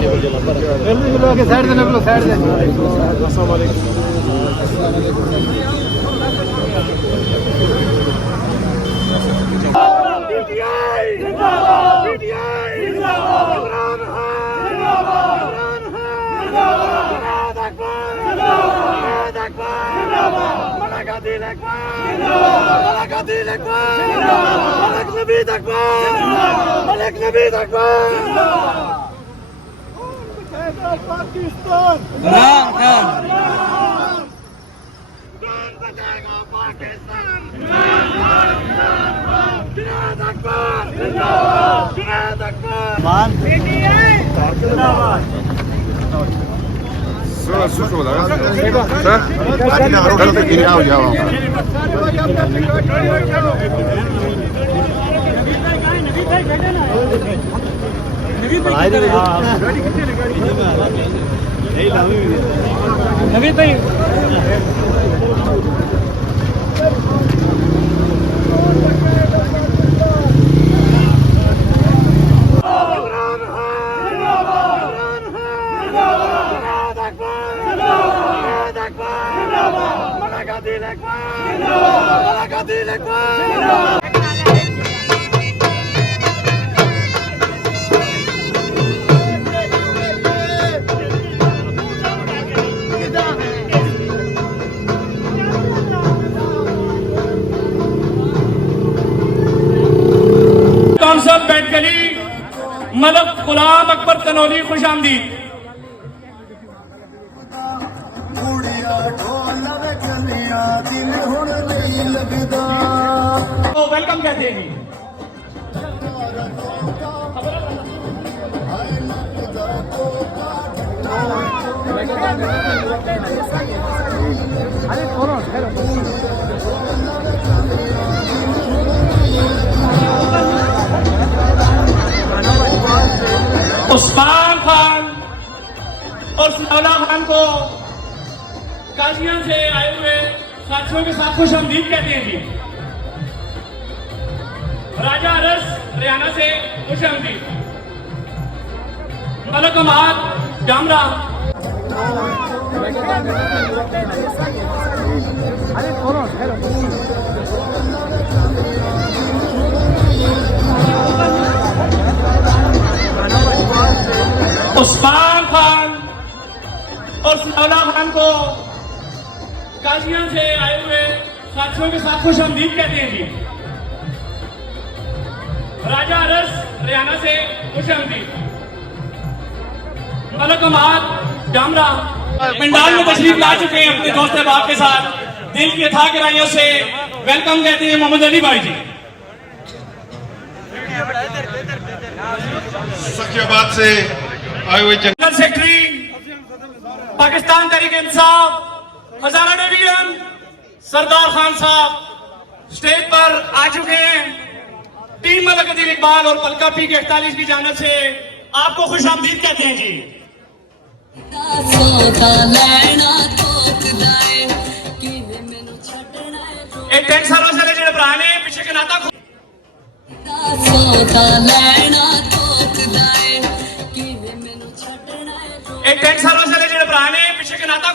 Side दे निकलो, side दे। अस्सलाम वालेकुम। पीटीआई जिंदाबाद, पीटीआई जिंदाबाद, इमरान खान जिंदाबाद, इमरान खान जिंदाबाद, जिहाद अकबर जिंदाबाद, जिहाद अकबर जिंदाबाद, मलक आदिल अकबर जिंदाबाद, मलक आदिल अकबर जिंदाबाद, मलक नबीद अकबर जिंदाबाद, मलक नबीद अकबर जिंदाबाद। पाकिस्तान इमरान खान, कौन बचाएगा पाकिस्तान? जिहाद अकबर जिंदाबाद, जिहाद अकबर पीटीआई जिंदाबाद। नवीद भाई काउंसिल बैठगली मलक गुलाम अकबर कनौली खुश आमदीद। वेलकम कहते हैं। उस्मान खान और सलाला खान को काजियां से आए हुए साथियों के साथ खुश आमदीद कहते हैं जी। राजा अरस हरियाणा से खुश आमदीद। मलक अमाद जामरा, उस्मान खान और सलाला खान को काजियां से आए हुए साथियों के साथ खुश आमदीद कहते हैं जी। राजा अरस हरियाणा से खुश आमदीद। मलक अमाद जामरा पंडाल में तशरीफ ला चुके हैं अपने दोस्त अहबाब के साथ। दिल की अथाह गहराइयों से वेलकम कहते हैं मोहम्मद अली भाई जी। सखियाबाद से आए हुए जनरल सेक्रेटरी पाकिस्तान तहरीक इंसाफ हजारा डिवीजन सरदार खान साहब स्टेज पर आ चुके हैं। टीम मलक आदिल इकबाल और पलका पी के 41 की जानिब से आपको खुश आमदीद कहते हैं जी। एक टेंट सर्विस वाले जो भरा ने पीछे के नाता एक टेंट सर्विस वाले जो भरा ने पीछे के नाता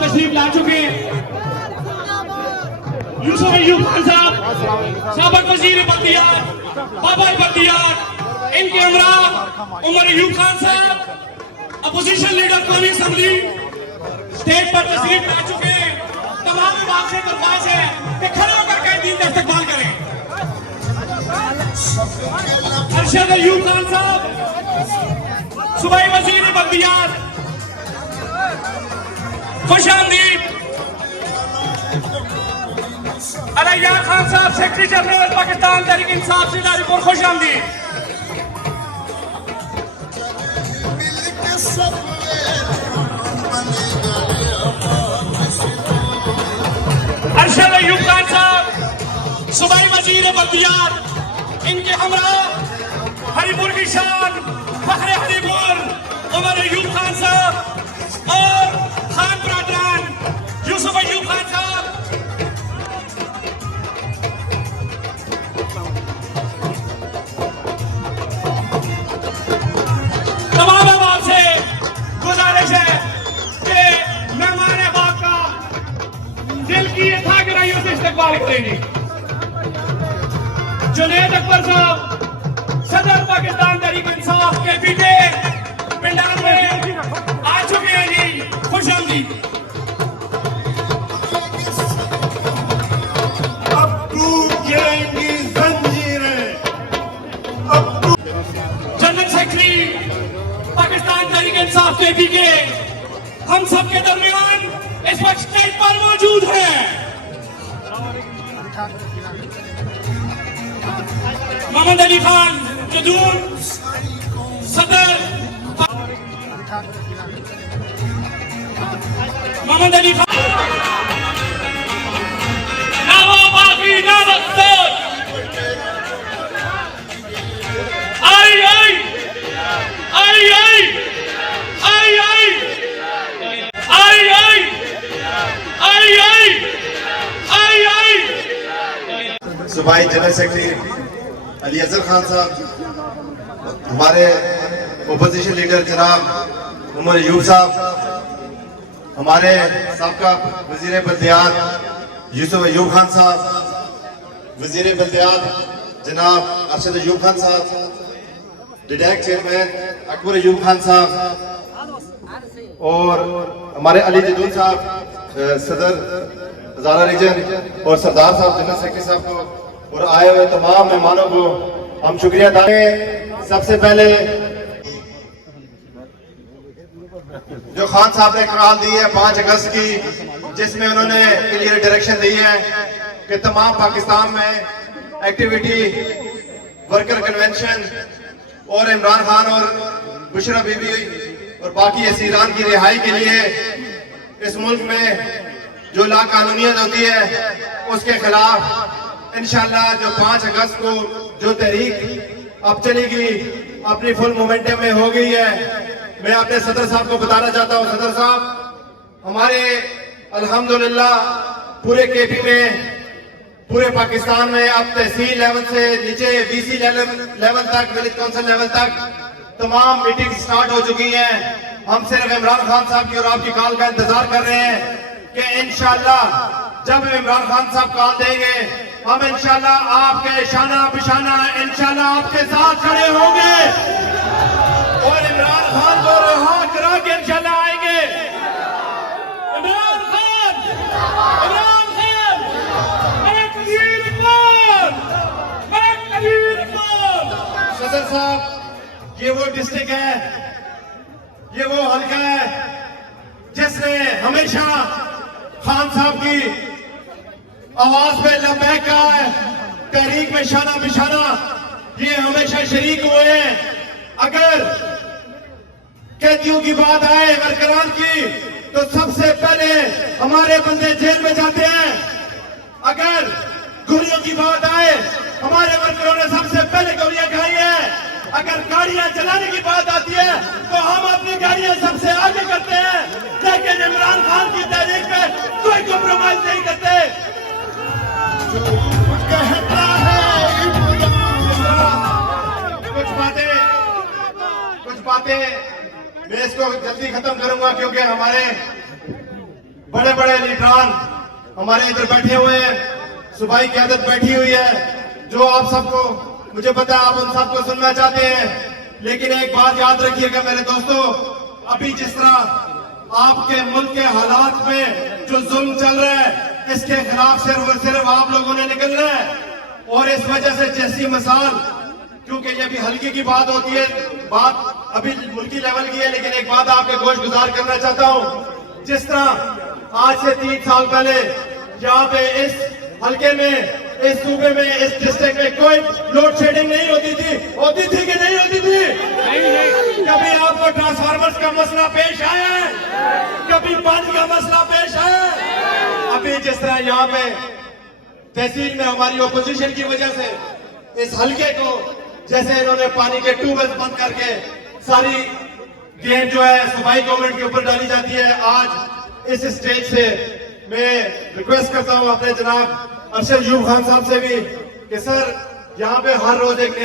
तशरीफ ला चुके हैं। यूसुफ अय्यूब खान साहब, साबिक वजीर बख्तियार, बाबा बख्तियार, इनके हमरा उमर अय्यूब खान साहब, अपोजिशन लीडर कौमी असम्बली स्टेज पर तस्वीर ला चुके हैं। तमाम विभाग से दरख्वास्त है कि खड़े होकर कैदीन का इस्तकबाल करें। अरशद अयूब खान साहब, सूबाई वजीर बल्दियात, खुश आमदीद। अलैया खान साहब, सेक्रेटरी जनरल पाकिस्तान तहरीक इंसाफ से दारीपुर, खुश आमदीद। अरशद अयूब खान साहब, सूबाई वजीर बल्दियात, इनके हमरा हरीपुर की शान फखरे हरीपुर उमर अयूब खान साहब और खान बरादरान यूसुफ अयूब खान साहब। तमाम अहबाब से गुजारिश है कि मेहमान बाग का दिल की था गहराइयों से इस्तकबाल करेंगे। जुनैद अकबर साहब, सदर पाकिस्तान तहरीक इंसाफ के पीछे पिंडाल में आ चुके हैं जी, खुश आमदीद। अब टूट जाएंगी जंजीरें, अब जनरल सेक्रेटरी पाकिस्तान तहरीक इंसाफ के पीछे हम सब के दरमियान इस वक्त स्टेज पर मौजूद हैं। मोहम्मद अली खान जदूर, सदर मोहम्मद अली खान, नावाबागी नावस्तोर, आई आई आई आई आई आई आई आई आई आई आई। सूबाई general secretary Ali Azhar Khan साहब, हमारे ओपोजिशन लीडर जनाब उमर अयूब साहब, हमारे साबका वजीर बल्दियात यूसुफ अयूब खान साहब, वजीर बल्दियात जनाब अरशद अयूब खान साहब, डिडैक चेयरमैन अकबर अयूब खान साहब और हमारे अली जदून साहब सदर हजारा रीजन और सरदार साहब जनरल सेक्रेटरी साहब को और आए हुए तमाम मेहमानों को हम शुक्रिया अदा करें। सबसे पहले जो खान साहब ने कॉल दी है 5 अगस्त की, जिसमें उन्होंने क्लियर डायरेक्शन दी है कि तमाम पाकिस्तान में एक्टिविटी वर्कर कन्वेंशन और इमरान खान और बुशरा बीबी और बाकी असीरान की रिहाई के लिए इस मुल्क में जो लाकानूनियत होती है उसके खिलाफ इंशाल्लाह जो 5 अगस्त को जो तहरीक अब चलेगी अपनी फुल मोमेंटम में हो गई है। मैं अपने सदर साहब को बताना चाहता हूं, सदर साहब हमारे अल्हम्दुलिल्लाह पूरे केपी में पूरे पाकिस्तान में अब तहसील लेवल से नीचे बीसी लेवल तक, विलेज काउंसिल लेवल तक तमाम मीटिंग स्टार्ट हो चुकी हैं। हम सिर्फ इमरान खान साहब की और आपकी कॉल का इंतजार कर रहे हैं कि इंशाल्लाह जब इमरान खान साहब कॉल देंगे हम इंशाल्लाह आपके शाना बिशाना इंशाल्लाह आपके साथ खड़े होंगे और इमरान खान को रिहा करा के इंशाल्लाह आएंगे। इमरान खान, इमरान खान, मैं कबीर इकबाल, मैं कबीर इकबाल। सदर साहब, ये वो डिस्ट्रिक्ट है, ये वो हल्का है जिसने हमेशा खान साहब की आवाज पे लबैक कहा है, तहरीक में शाना बिशाना ये हमेशा शरीक हुए हैं। अगर कैदियों की बात आए वर्करान की तो सबसे पहले हमारे बंदे जेल में जाते हैं। अगर गोलियों की बात आए हमारे वर्करों ने सबसे पहले गोलियां खाई है। अगर गाड़ियां चलाने की बात आती है तो हम अपनी गाड़ियां सबसे आगे करते हैं, लेकिन इमरान खान की तहरीक पे कोई कॉम्प्रोमाइज नहीं करते। कुछ बातें मैं इसको जल्दी खत्म करूंगा क्योंकि हमारे बड़े बड़े लीडरान हमारे इधर बैठे हुए हैं, सूबाई क़यादत बैठी हुई है, जो आप सबको मुझे पता है आप उन सबको सुनना चाहते हैं। लेकिन एक बात याद रखिएगा मेरे दोस्तों, अभी जिस तरह आपके मुल्क के हालात में जो जुल्म चल रहा है इसके खिलाफ सिर्फ आप लोगों ने निकलना है। और इस वजह से जैसी मिसाल, क्योंकि ये अभी हल्की की बात होती है, बात अभी मुल्की लेवल की है, लेकिन एक बात आपके गोश गुजार करना चाहता हूं। जिस तरह आज से 3 साल पहले यहाँ पे इस हल्के में, इस सूबे में, इस डिस्ट्रिक्ट में कोई लोड शेडिंग नहीं होती थी कि नहीं होती थी? कभी आपको ट्रांसफार्मर्स का मसला पेश आया है? कभी पानी का मसला पेश आया है? अभी जिस तरह यहाँ पे तहसील में हमारी ओपोजिशन की वजह से इस हल्के को, जैसे इन्होंने पानी के ट्यूबवेल बंद करके सारी गेम जो है सफाई गवर्नमेंट के ऊपर डाली जाती है, आज इस स्टेज से मैं रिक्वेस्ट करता हूं अपने जनाब अरशद यूब खान साहब से भी कि सर यहाँ पे हर रोज एक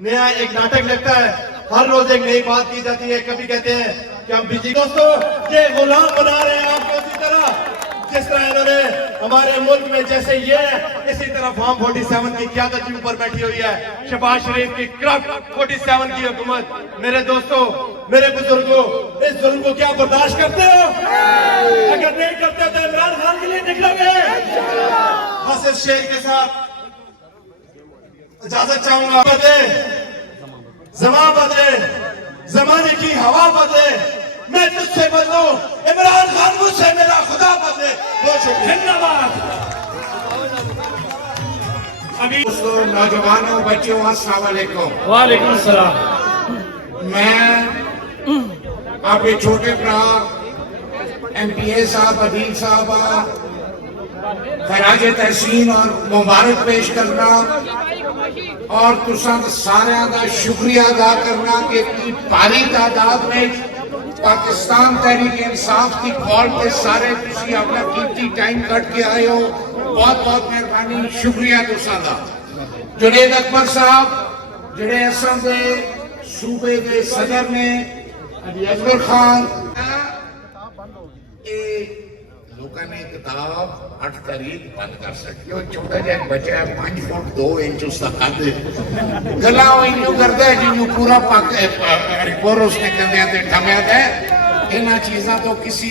नया एक नाटक लगता है, हर रोज एक नई बात की जाती है। कभी कहते हैं कि हम बिजली, दोस्तों ये गुलाम बना रहे हैं आपको, उसी तरह जिस तरह इन्होंने हमारे मुल्क में जैसे ये है, इसी तरह फॉर्म 47 की क्यादत के ऊपर बैठी हुई है शहबाज शरीफ की करप्ट 47 की हुकूमत। मेरे दोस्तों, मेरे बुजुर्गों, इस जुल्म को क्या बर्दाश्त करते हो? अगर नहीं करते तो इमरान खान के लिए निकलोगे? बस इस शेर के साथ इजाजत चाहूंगा। जमा बदले, जमाने की हवा बदले, मैं तुझसे बदलूं, इमरान खान मुझसे, मेरा खुदा बदले। बहुत शुक्रिया, धन्यवाद। अभी दोस्तों, नौजवानों, बच्चों, अस्सलाम वालेकुम। वालेकुम सलाम। मैं आपके छोटे भरा MPA साहब, अदील साहब खराज तहसीन और मुबारक पेश करना और तुसां सारिਆਂ ਦਾ शुक्रिया अदा करना कि इतनी भारी तादाद में पाकिस्तान तहरीक इंसाफ की कॉल के सारे तुसी अपना कीमती टाइम कट के आए हो। बहुत बहुत मेहरबानी, शुक्रिया तुसां दा। जुनेद अकबर साहब जिहड़े असां दे सूबे के सदर ने, अली अकबर खान, लोगों ने किताब 8 तारीख बंद कर सकते हो। छोटा जहा बच्चा है 5 फुट 2 इंच उसका कद, गला इंजू करता है जिन्हों पूरा पक रिपोर उसने कंधे ठमिया है। इन चीज़ों तो किसी